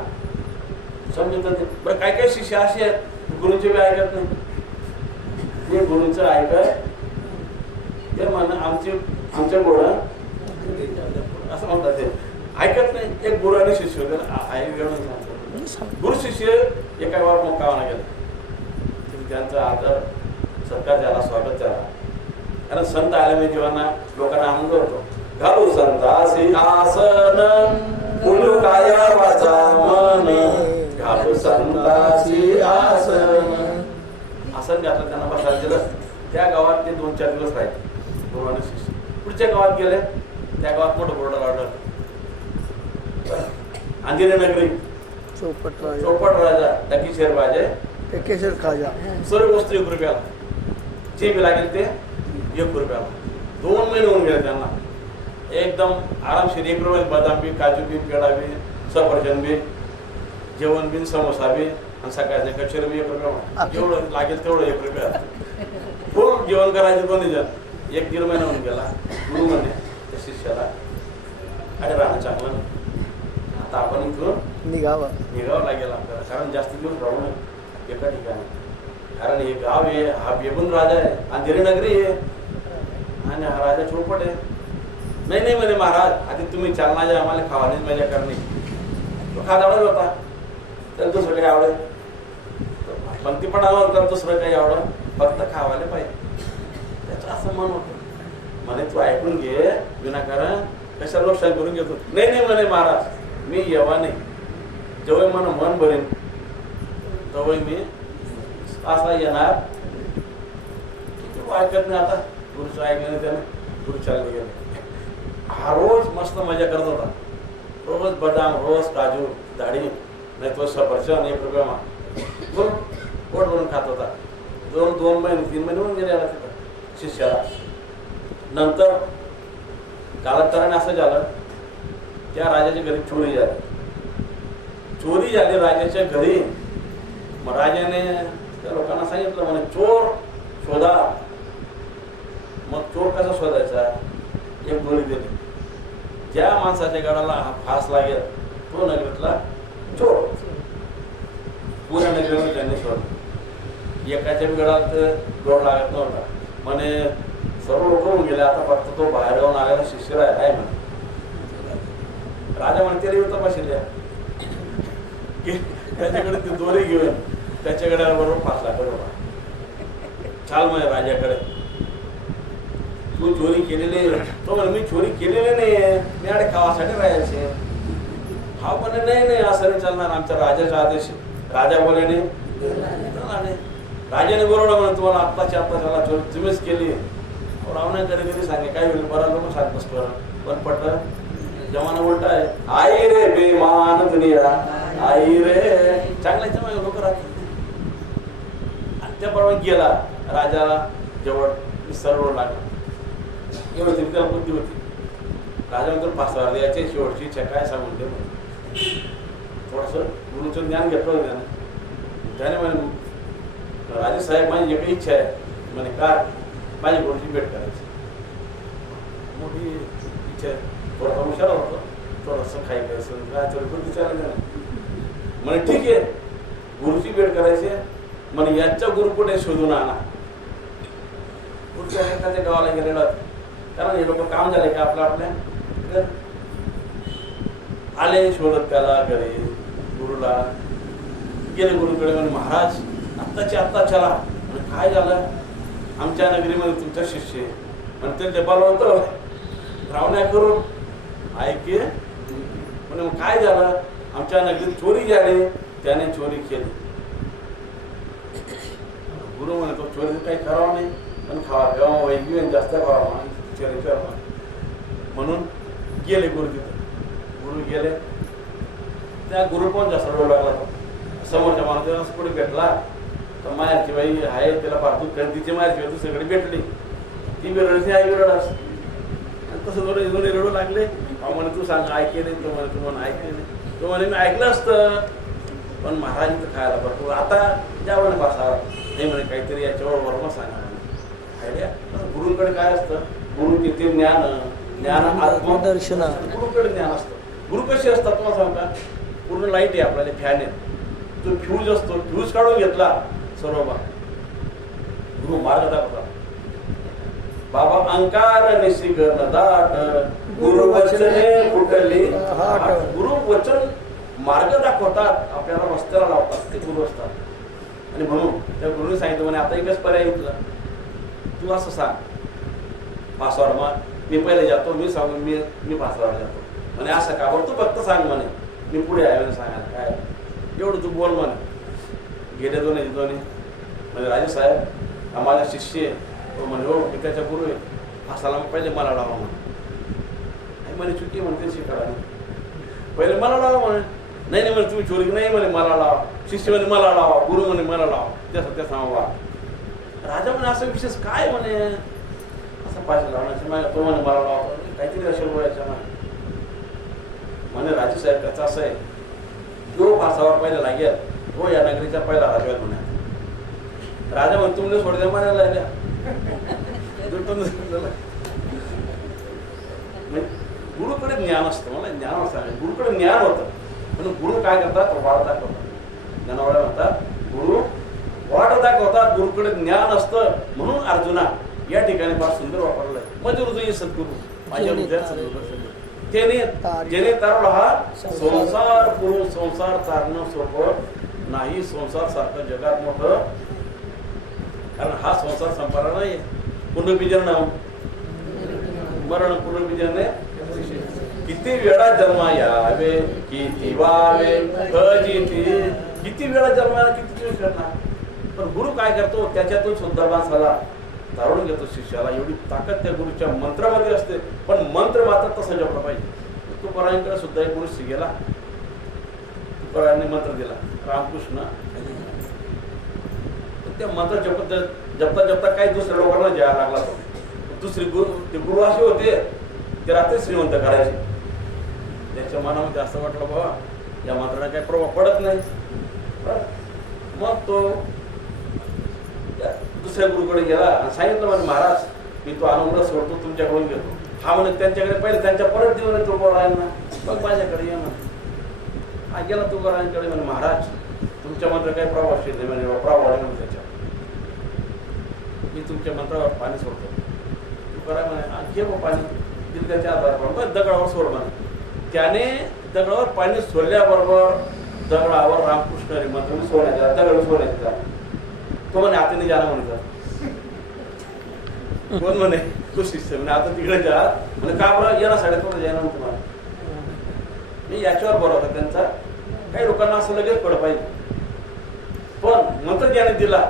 समजत नाही. बरं काय काय शिष्य असे आहेत गुरुचे बी ऐकत नाही. ते गुरुचं ऐकाय ते म्हणणं आमच्या गोळा असं म्हणतात. ते ऐकत नाही. एक गुरु आणि शिष्य गुरु शिष्य एका वेळा मुक्कामाला गेला. त्यांचा आदर सत्कार झाला, स्वागत झाला. कारण संत आल्यामुळे जीवांना लोकांना आनंद होतो. घालू संतासी आसन बोलू काया वाचा मन घालू संतासी आसन. आसन घातलं त्यांना बसायला दिलं. त्या गावात ते 2-4 दिवस राहिले गुरु आणि शिष्य. पुढच्या गावात गेले. त्या गावात मोठं बोर्ड लावलं अंजनी नगरी चौपट राजा टकी शेर बाजे केशर खाजा सर्व वस्तू 1 रुपयाला. जे बी लागेल ते 1 रुपयाला. 2 महिने होऊन गेले त्यांना. एकदम आरामशीर 1 रुपये बदाम बी काजू बी पेढा बी सफरचंद बी जेवण बी समोसा बी आणि सकाळच्या कचोरी बी 1 रुपया. जेवढं लागेल तेवढं 1 रुपया. फुल जेवण करायचे 2 जण. 1-1.5 महिना होऊन गेला. गुरु म्हणे त्या शिष्याला अरे राहणं चांगलं आता आपण इथून निघावं लागेल आपल्याला. कारण जास्त दिवस राहू नये एका ठिकाणी. कारण हे गाव आहे हा बेबून राजा आहे अंधेरी नगरी आहे आणि हा राजा चौपट आहे. नाही म्हणे महाराज आधी तुम्ही चालना जे आम्हाला खावानीच मजा करणे. तो खादावडच होता. तर दुसरं काही आवडेल पंक्ती पण आवडत तर दुसरं काही आवडत फक्त खावायला पाहिजे. त्याचं असं मन होतं. म्हणे तू ऐकून घे विनाकारण कशाला नुकसान करून घेतो. नाही म्हणे महाराज मी येवा नाही. जेव्हा मला मन भरेन तेव्हा मी असा येणार. तू ऐकत नाही. आता गुरुचं ऐकलं त्याने गुरु चालले गेले. हा रोज मस्त मजा करत होता. रोज बदाम रोज काजू दाढी नाही तो सफरचंद 1 रुपया पोट भरून खात होता. 2 महिने 3 महिने होऊन गेले तिथं शिष्याला. नंतर कालांतराने असं झालं त्या राजाच्या घरी चोरी झाली राजाच्या घरी. मग राजाने त्या लोकांना सांगितलं म्हणे चोर शोधा. मग चोर कसा शोधायचा? एक गोळी दिली, ज्या माणसाच्या गळाला फास लागेल तो नगरीतला चोर. पुऱ्या नगरीवर त्यांनी शोधलं. एकाच्या गळात जोड लागत नव्हता. म्हणे सर्व लोक होऊन गेले, आता फक्त तो बाहेर जाऊन आलेला शिष्य आहे म्हणे. राजा म्हणते रे तपाशी द्या की त्याच्याकडे ती दोरी घेऊन त्याच्याकडे बरोबर फास लागत होता. चाल म्हणे राजाकडे, तू चोरी केलेली? तो म्हणे मी चोरी केलेली नाहीये, मी अडे खावासाठी राहायचे. हा म्हणे नाही असं नाही चालणार, आमच्या राजाचा आदेश. राजा बोले नाही. राजाने बोलवलं म्हणे तुम्हाला आत्ताच्या आत्ता त्याला चोरी तुम्हीच केली. रावणा कधी सांगे काय होईल, बरा लोक सांगत असतो पण पट जमाना उलटा आहे. आई रे बेमान दुनिया, आई रे चांगल्याच्या मागे लोक राहतात. आणि त्याप्रमाणे गेला राजा जवळ सर्व लागला. एवढी तरी त्याला बुद्धी होती. राजानंतर फासावर द्यायचे शेवटची इच्छा काय सांगून ते थोडस गुरुचं ज्ञान घेतलं होतं त्याने म्हणे राजेसाहेब माझी एकही इच्छा आहे म्हणे काय, माझी गुरुची भेट करायची. मोठी इच्छा आहे. थोडा हुशार होतो, थोडंसं खायचं काय विचारायचं नाही. म्हणे ठीक आहे गुरुची भेट करायची. म्हणे याच्या गुरु कुठे शोधून आणा. पुढच्या एखाद्या गावाला गेलेला कारण हे लोक काम झाले का आपल्या आले शोधत त्याला घरी. गुरुला गेले गुरुकडे. म्हणे महाराज आत्ताच्या आत्ता चला. म्हणजे काय झालं? आमच्या नगरीमध्ये तुमचा शिष्य म्हणते ते बोलवतो रावण्या करून ऐके. म्हणजे मग काय झालं? आमच्या नगरीत चोरी झाली, त्याने चोरी केली. गुरु म्हणतो चोरी काही करावं नाही, पण खावा पिवा वैद्य जास्त खावा म्हणून गेले गुरु तिथे. गुरु गेले. त्या गुरु पण जास्त रडू लागला. समोरच्या माणसाला पुढे भेटला तर मायाची बाई आहे त्याला पाहतो तिची मायाची दुसरीकडे भेटली. ती बिरडची आई बिरडास. तसं दोन्ही रडू लागले. म्हणे तू सांग ऐके नाही. तो म्हणे तू म्हणे ऐकले नाही. तो म्हणे मी ऐकलं असतं पण महाराज तर खायला बरं आता ज्या म्हणे पासावा नाही म्हणे काहीतरी याच्यावर वर्म सांगा आयडिया. गुरुंकडे काय असतं? गुरु किती ज्ञान आत्मदर्शन. गुरुकडे ज्ञान असतं. गुरु कशी असतात तुम्हाला सांगता? पूर्ण लाईट आहे आपल्याला, फॅन आहे. तो फ्यूज असतो, फ्यूज काढून घेतला सर्व गुरु मार्ग दाखवतात. बाबा अंकार निशिगन दाट, गुरु वचने फुटली. गुरु वचन मार्ग दाखवतात, आपल्याला रस्त्याला लावतात. ते गुरु असतात. आणि म्हणून त्या गुरुने सांगितलं म्हणे आता एकच पर्याय घेतला. तू असं सांग पासवाड मग मी पहिले जातो, मी सांगून मी पासवाड जातो. म्हणे असं का बरं? तू फक्त सांग म्हणे मी पुढे आहे म्हणे सांगायला काय एवढं तू बोल म्हणे. गेले दोन्ही म्हणजे राजेसाहेब आम्हाला शिष्य तो म्हणे हो मी त्याच्या गुरु आहे. फासाला मग पहिले मला लावा म्हणे. म्हणे चुकी म्हणते शिकायला पहिले मला लावा म्हणे. नाही म्हणे तुम्ही चोरी नाही म्हणे मला लावा. शिष्य म्हणे मला लावा, गुरु म्हणे मला लावा. त्याचं त्या सांगा. राजा म्हणे असं विशेष काय म्हणे असं पाहिजे लावण्याचं मागे. तो म्हणे मला लावा काहीतरी असेल बोलायच्या म्हणे. राजेसाहेब त्याचा असं आहे जो फासावर पहिला लागेल तो या नगरीचा पहिला राजा म्हणे. राजा म्हणे तुमने सोड द्या म्हणायला लागल्या. गुरुकडे ज्ञान असतं. मला ज्ञान सांगेल गुरुकडे ज्ञान होतं. म्हणून गुरु काय करतात? वाढ दाखवतात. ज्ञानावळ्या म्हणतात गुरु वाढ दाखवतात. गुरुकडे ज्ञान असतं. म्हणून अर्जुना या ठिकाणी फार सुंदर वापरलंय. मजूर तुझे सद्गुरु माझ्या हृदयात त्याने जेणे तारवला हा संसार. पुरुष संसार तारणं सोपं नाही. संसार सारखं जगात मोठं. कारण हा संसार संपणार नाही. पुनर्बीजन मरण पुनर्बीजन किती वेळा जन्मा यावे किती वावे अजिती. किती वेळा जन्माला किती दिवस करणार. पण गुरु काय करतो? त्याच्यातून सुद्धा माणसाला तारून घेतो शिष्याला. एवढी ताकद त्या गुरुच्या मंत्रामध्ये असते. पण मंत्र मात्र तसं जपला पाहिजे. तुकारामांकडे सुद्धा एक गुरु शिकेला. तुकारामांनी मंत्र दिला रामकृष्ण. त्या मंत्र जपता जपता काही दुसऱ्या लोकांना द्यायला लागला तो. दुसरे गुरु ते गुरु असे होते ते रात्री श्रीमंत करायचे. त्याच्या मनामध्ये असं वाटलं बाबा या मंत्राला काही प्रभाव पडत नाही. मग तो दुसऱ्या गुरुकडे गेला आणि सांगितलं म्हणे महाराज मी तो आनंद सोडतो तुमच्याकडून घेतो. हा म्हणे त्यांच्याकडे पहिले त्यांच्या परत देऊन तो गोरायांना मग माझ्याकडे ये म्हणे. हा गेला तो गोरायांकडे म्हणे महाराज तुमच्या मंत्र काही प्रभावशील नाही म्हणे. प्रभाव आहे म्हणे त्याच्या मी तुमच्या मंत्रावर पाणी सोडतो. तू करा म्हणे घे मग पाणी दिल त्याच्या आधार दगडावर सोड म्हणे. त्याने दगडावर पाणी सोडल्याबरोबर दगडावर रामकृष्ण हरी मंत्र सोडायचा दगड सोडायचा. तो म्हणे आता नाही जाणार म्हणे. कोण म्हणे तो शिष्य म्हणे आता तिकडे जा म्हणजे का बरं येणार साडेथोडं जाणार तुम्हाला. मी याच्यावर बरोबर त्यांचा काही लोकांना असं लगेच पड पाहिजे पण मंत्र ज्याने दिला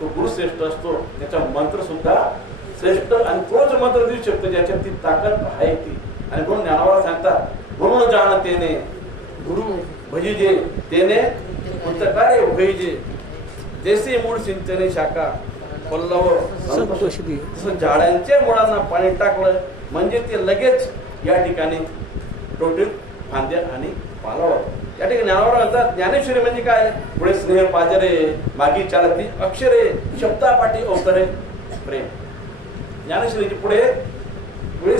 तो गुरु श्रेष्ठ असतो. त्याचा मंत्र सुद्धा श्रेष्ठ आणि तोच मंत्र देऊ शकतो ज्याच्यात ती ताकद आहे ती. आणि म्हणून ज्ञानावळा सांगतात गुरु जाण तेने गुरु भजिजे तेने पुस्तकारे भजिजे जैसे मूळ सिंचने शाखा पल्लव तसं झाडांच्या मुळांना पाणी टाकलं म्हणजे ते लगेच या ठिकाणी टोटीत फांद्या आणि पालावर. या ठिकाणी ज्ञानावर म्हणतात ज्ञानेश्वरी म्हणजे काय पुढे स्नेह पाजरे मागी चालती अक्षरे शब्दापाठी अवतरे प्रेम. ज्ञानेश्वरीची पुढे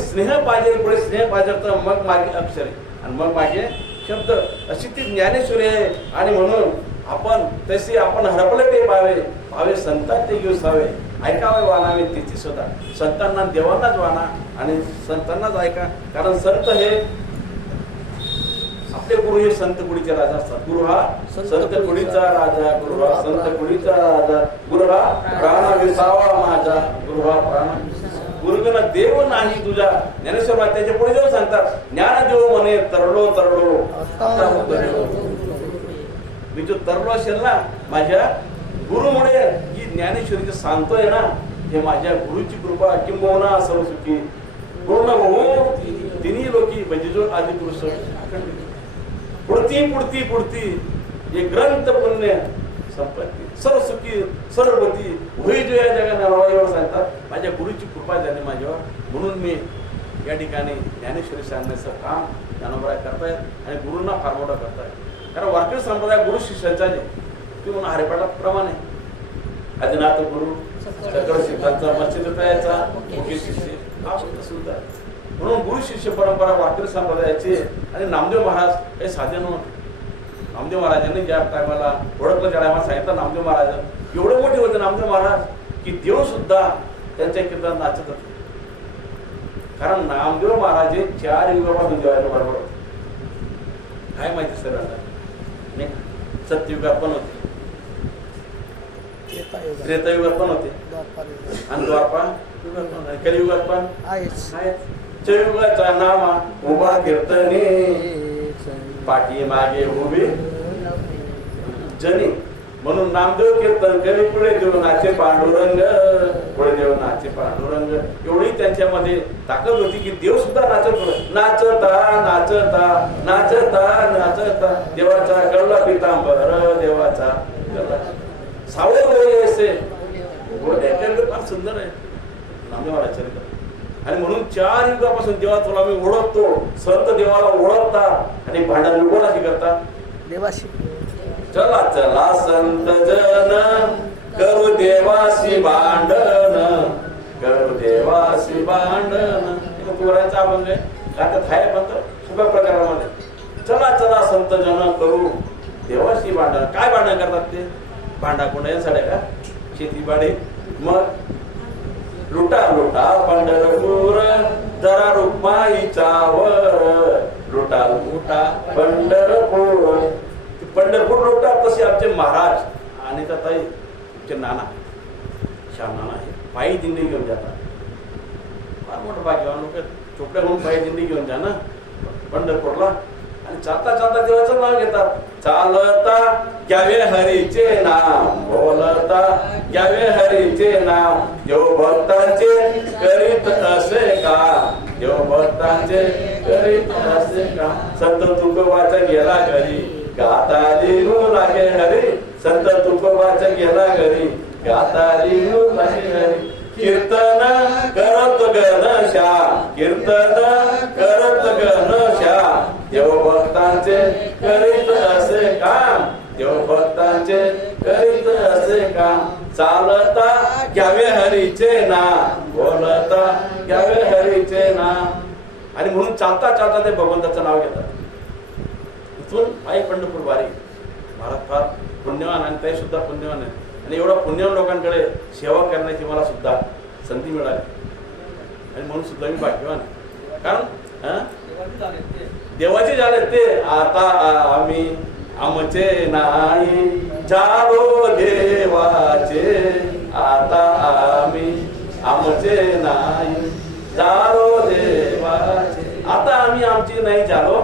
स्नेह पाजरे पुढे स्नेह पाजरतं मग मागे अक्षरे आणि मग मागे शब्द अशी ती ज्ञानेश्वरी आहे. आणि म्हणून आपण तशी आपण हरपले ते पावे संतात ते घेऊसावे ऐकावे वानावे तिची स्वतः. संतांना देवांनाच वाना आणि संतांनाच ऐका. कारण संत हे आपले गुरु हे संत कुडीचे राजा असतात. गुरु हा संत कुडीचा राजा गुरु हा संत कुडीचा राजा गुरु हा प्राण विसावा माझा गुरु हा प्राण गुरुगण देव नाही तुझा. ज्ञानेश्वर त्याच्या पुढे जाऊन सांगतात ज्ञान देव म्हणे तरलो मी जो तरलो असेल ना माझ्या गुरुमुळे ही ज्ञानेश्वरीचं सांगतोय ना हे माझ्या गुरुची कृपा किंबहुना सर्व सुखी पूर्ण हो तिन्ही लोकी म्हणजे जो आदि पुरुष पुढती हे ग्रंथ पुण्य संपत्ती सर्व सुखी सर्वती होई जो या जगाला एवढं सांगतात माझ्या गुरुची कृपा झाली माझ्यावर. म्हणून मी या ठिकाणी ज्ञानेश्वरी सांगण्याचं काम ज्ञानोबराय करतायत आणि गुरुंना फार मोठा करतायत. कारण वारकरी संप्रदाय गुरु शिष्याचा किंवा हरिपाठाप्रमाणे आदिनाथ गुरु सकळ सिद्धांचा मस्जिदयाचा मुख्य शिष्य हा सुद्धा. म्हणून गुरु शिष्य परंपरा वारकरी संप्रदायाची. आणि नामदेव महाराज हे साधे नव्हते. नामदेव महाराजांनी ज्या टायमाला ओळखलं त्या टायमाला सांगितलं नामदेव महाराज एवढे मोठे होते नामदेव महाराज की देव सुद्धा त्यांच्या कीर्तनात नाचत होते. कारण नामदेव महाराज हे 4 युगापासून देवाच्या बरोबर होते. काय माहिती सर आता सत्ययुगात पण होते त्रेतायुगात पण होते आणि द्वापार कलियुगात पण आहेत. चयुगाचा नामा उभा कीर्तने पाठी मागे उभी जनी. म्हणून नामदेव कीर्तन करी पुढे देव नाचे पांडुरंग पुढे देव नाचे पांडुरंग. एवढी त्यांच्यामध्ये ताकद होती की देव सुद्धा नाचता देवाचा गळला पितांबर देवाचा सावळे असे फार सुंदर आहे नामदेव महाराज चरित्र. आणि म्हणून 4 युगापासून देवा तुला मी ओळखतो. संत देवाला ओळखतात आणि भांडण कोणाशी करतात देवाशी. चला चला संत जन करू देवासी भांडण करू देवासी भांडण. तुरांचा अभंग आहे गातात आहे पण सगळ्या प्रकारामध्ये. चला चला संत जन करू देवाशी भांडण. काय भांडण करतात ते भांडा कोंडा का शेतीबाडी. मग लुटा लुटा पंढरपूर जरा रुक्माईचा वर लुटा लुटा पंढरपूर. पंढरपूर लुटा तसे आमचे महाराज आणि ताई आमचे नाना श्याम नाना आहे पायी दिंडी घेऊन जातात. फार मोठं भाग्यवान लोक चोपड्या म्हणून पायी दिंडी घेऊन जा ना पंढरपूरला. आणि चालता चालता देवाचं नाव घेतात. चालता घ्यावे हरीचे नाम बोलता घ्यावे हरीचे नाम देव भक्तांचे करीत असे का देव भक्तांचे करीत असे का. संत तुकोबाचा गेला घरी गाता लिहू लागे हरी संत तुकोबाचा गेला घरी गाता लिहू लागे हरी. कीर्तन करत गणश्या कीर्तन करत गणश्या देवभक्तांचे करीत असे काम, देवभक्तांचे करीत असे काम, चालता घ्यावे हरीचे नाम, बोलता घ्यावे हरीचे नाम. आणि म्हणून चालता चालता ते भगवंताचं नाव घेतात. इथून आई पंढरपूर वारी. महाराज फार पुण्यवान आणि ते सुद्धा पुण्यवान आहे. आणि एवढ्या पुण्यवान लोकांकडे सेवा करण्याची मला सुद्धा संधी मिळाली आणि म्हणून सुद्धा मी भाग्यवान आहे. कारण देवाचे झाले ते. आता आम्ही आमचे नाही झालो देवाचे, आता आम्ही आमचे नाही झालो देवाचे, आता आम्ही आमची नाही झालो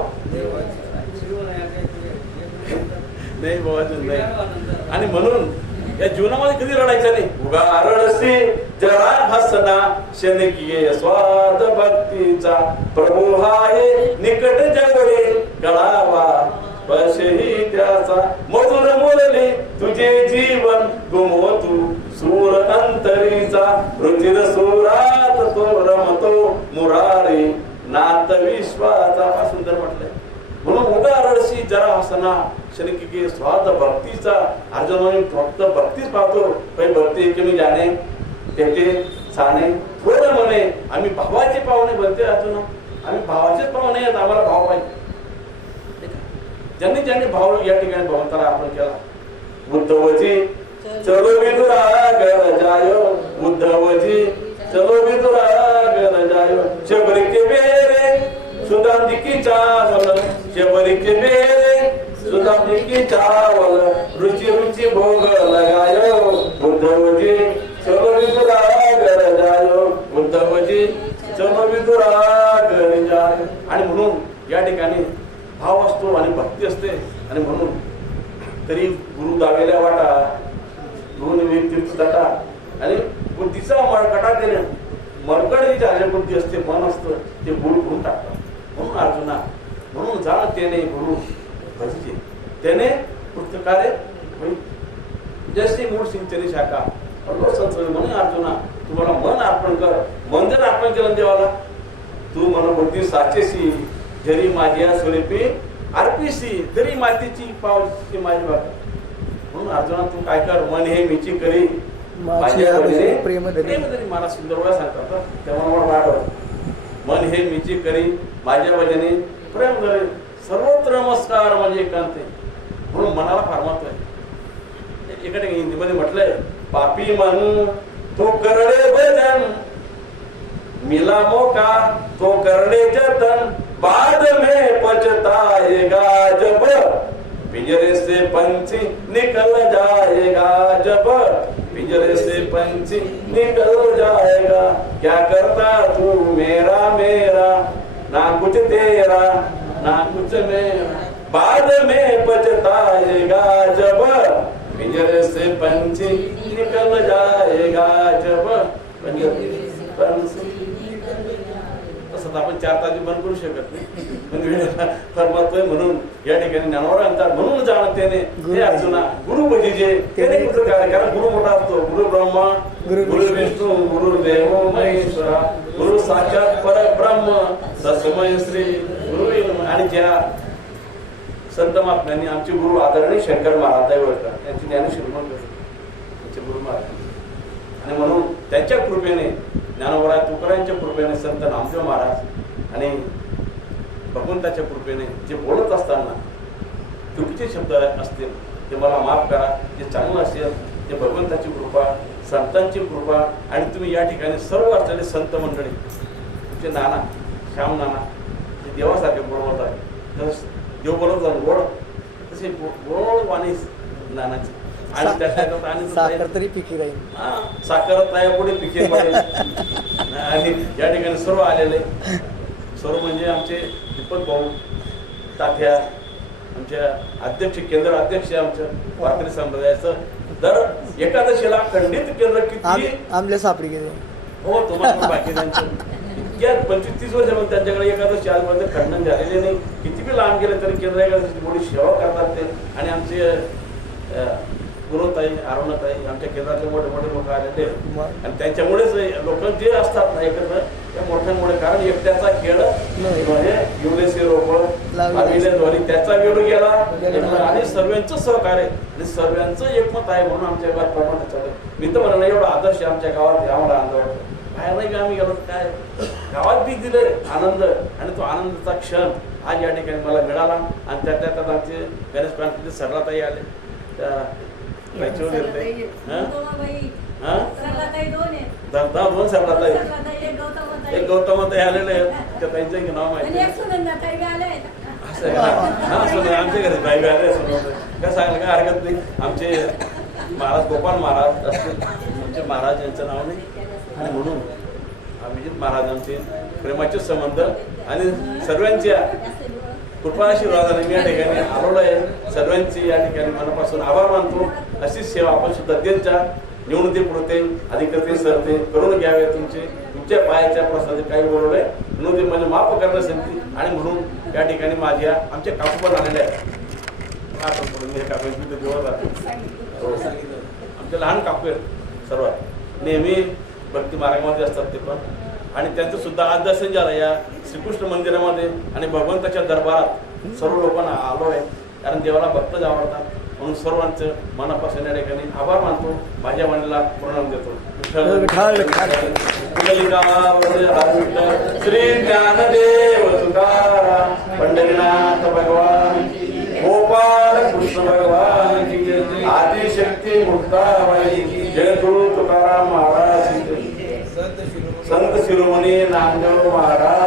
नाही बाबाजी नाही. आणि म्हणून या जीवनामध्ये कधी रडायचं नाही. उगा रडसी जरा हसना शनकीय स्वाद भक्तीचा, प्रभू आहे निकट जवळे कळावा स्पर्शही त्याचा, मधुर मुरली तुझे जीवन गुमो तू सूर अंतरीचा, रुचिर सुरात तो रमतो मुरारी नाथ विश्वाचा. फार सुंदर म्हटलंय. म्हणून उगा रडसी जरा हसना शनकीय स्वाद भक्तीचा. अर्जुन फक्त भक्तीच पाहतो, काही भक्ती कमी जाणे येते साने थोडं म्हणे. आम्ही भावाचे पाहुणे बनते अर्जुन, आम्ही भावाचेच पाहुणे आहेत, आम्हाला भाव पाहिजे. ज्यांनी ज्यांनी भाव या ठिकाणी भगवंताला अर्पण केला. उद्धवजी चलो विदुरागर जायो, उद्धवजी चलो विदुरागर जायो, शबरी के बेरे सुदाम जी की चावल, शबरी के बेरे सुदाम जी की चावल, रुचि रुचि भोग लगायो, उद्धवजी चलो विदुरागर जायो, उद्धवजी चलो विदुरागर जायो. आणि म्हणून या ठिकाणी भाव असतो आणि भक्ती असते. आणि म्हणून तरी गुरु दावेल्या वाटा, गुरु तीर्थ दाटा आणि बुद्धीचा मळकटा केले. मरकड जी बुद्धी असते, मन असतं, ते गुरु घेऊन टाकतात. म्हणून अर्जुना, म्हणून जाण त्याने गुरु भजते, त्याने पुस्तकारे जसे मूळ सिंचनी शाखा म्हणून अर्जुना तुम्हाला मन अर्पण कर. मन जर अर्पण केलं देवाला, तू मन बुद्धी साचेसी जरी माझ्या स्वरूपी अर्पिसी, तरी मातीची पावची माझी बाग. म्हणून अर्जुना तू काय कर, मन हे मीची करी माझ्या प्रेम धरी. मला सुंदर वेळा सांगतात तेव्हा मला वाढव. मन हे मीची करी माझ्या वजने प्रेम धरी, सर्वत्र नमस्कार माझे एकांते. म्हणून मनाला फार महत्व आहे. एका ठिकाणी हिंदीमध्ये म्हटलंय, पापी मन तू करडे भजन, मिला मौका तो करडे जतन, बाद में पछताएगा जब पिंजरे से पंछी निकल जाएगा, जब पिंजरे से पंछी निकल जाएगा, क्या करता तू मेरा मेरा, ना कुछ तेरा ना कुछ मेरा, बाद में पछताएगा जब पिंजरे से पंछी निकल जाएगा, जब पिंजरे से पंछी. तसं आपण 4 तास बंद करू शकत नाही, पण वेळेला परमात्मा म्हणून या ठिकाणी ज्ञानावर आणतात. म्हणून जाणं त्याने हे अर्जुना गुरु भजीजे त्याने कुठं काय, कारण गुरु मोठा असतो. गुरु ब्रह्मा गुरु विष्णू गुरु देव महेश्वरा, गुरु साक्षात परब्रह्म तस्मै श्री गुरु. आणि ज्या संत महात्म्यांनी आमचे गुरु आदरणीय शंकर महाराज देवळकर त्यांची ज्ञानेश्वर त्यांचे गुरु महाराज. आणि म्हणून त्यांच्या कृपेने ज्ञानोबराय तुकारायांच्या कृपेने संत नामदेव महाराज आणि भगवंताच्या कृपेने जे बोलत असताना चुकीचे शब्द असतील ते मला माफ करा. जे चांगलं असेल ते भगवंताची कृपा, संतांची कृपा. आणि तुम्ही या ठिकाणी सर्व असलेले संत मंडळी, तुमचे नाना श्याम नाना ते देवासारखे बोलवत आहे. देव बोलत जाऊन गोड तसे गोड वाणी नानाची. आणि साखर तरी पिकी राहील, साखर तया पुढे पिके पडेल. आणि या ठिकाणी सर्व आलेले, सर्व म्हणजे आमचे दीपक भाऊ तात्या, आमच्या अध्यक्ष केंद्र अध्यक्ष आमच्या वारकरी संप्रदायाचं दर एकादशीला खंडित केंद्र किती आमल्या सापडी गेले. हो तुम्हाला बाकी त्यांचं इतक्या 25-30 वर्षामध्ये त्यांच्याकडे एकादशी आजपर्यंत खंडन झालेले नाही. किती बी लांब गेले तरी केंद्र एकादशी मोठी सेवा करतात ते. आणि आमचे गुरुताई अरुणाताई आमच्या केंद्रातले मोठे मोठे लोक आलेले आहेत. मग आणि त्यांच्यामुळेच लोक जे असतात ना एकत्र त्या मोठ्यांमुळे कारण एकट्याचा खेळ नाही. म्हणजे युलेसी रोपड लागले. त्याचा वेळ गेला गेला. आणि सर्वांचं सहकार्य आणि सर्वांचं एकमत आहे म्हणून आमच्या गावात प्रमाण चालू. मी तर म्हणा एवढा आदर्श आमच्या गावात आम्हाला आनंद वाटतो. बाहेर नाही का आम्ही गेलो काय गावात बी दिले आनंद आणि तो आनंदाचा क्षण आज या ठिकाणी मला मिळाला. आणि त्यात आमचे गणेश क्रांतीचे सरलाताई आले त्या त्याच्यावर गेले. हां हां दोन सरलाताई एक गौतमताई आलेले आहेत त्या ताईंचं नाव माहिती असं आहे का? हां सुन आमच्या घरी बाई आले काय सांगायला काय हरकत नाही. आमचे महाराज गोपाल महाराज असतील आमचे महाराज यांचं नाव नाही आणि म्हणून अभिजित महाराजांचे प्रेमाचे संबंध आणि सर्वांच्या कृपा आशीर्वादाने मी या ठिकाणी आलेलो आहे. सर्वांची या ठिकाणी मनापासून आभार मानतो. अशीच सेवा आपण सुद्धा देत जा. निवडणुकी पुरते अधिकृत सरते करून घ्यावे. तुमच्या पायाच्या प्रसाद काही बोलवलंय निवडणुकी म्हणजे माफ करण्यासाठी आणि म्हणून या ठिकाणी माझ्या आमचे काकू पण आलेले आहेत. आमचे लहान काकू आहेत सर्वात नेहमी भक्ती मार्गामध्ये असतात ते पण आणि त्यांचं सुद्धा आज दर्शन झालं या श्रीकृष्ण मंदिरामध्ये आणि भगवंताच्या दरबारात सर्व लोकांना आलो आहे कारण देवाला भक्तच आवडतात म्हणून सर्वांचं मनापासून या ठिकाणी आभार मानतो. माझ्या मनाला प्रणाम देतो. श्री ज्ञानदेव तुकाराम पंढरीनाथ भगवान गोपाल कृष्ण भगवान की आदिशक्ती मुक्ताबाई जय गुरु तुकाराम महाराज संत शिरोमणी नामदेव महाराज